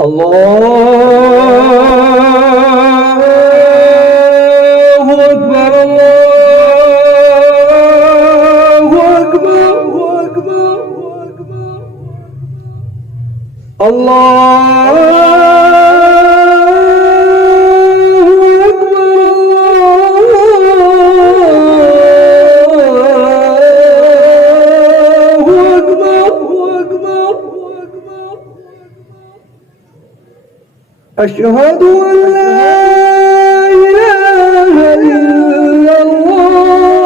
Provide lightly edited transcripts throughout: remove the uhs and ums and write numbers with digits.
الله أكبر الله أكبر الله أشهد أن لا إله إلا الله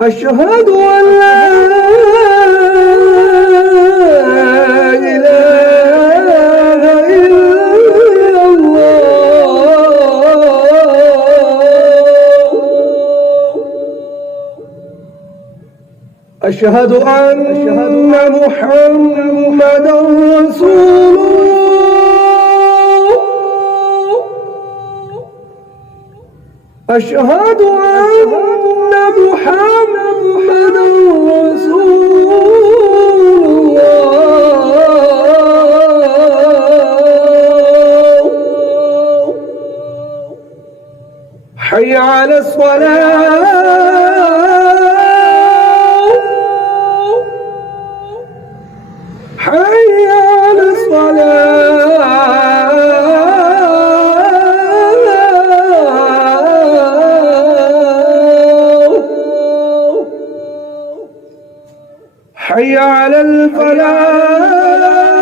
أشهد أن لا إله إلا الله أشهد أن محمدًا رسول الله أشهد أن محمدًا رسول الله حي على الصلاة حي على الصلاة حي على الفلاح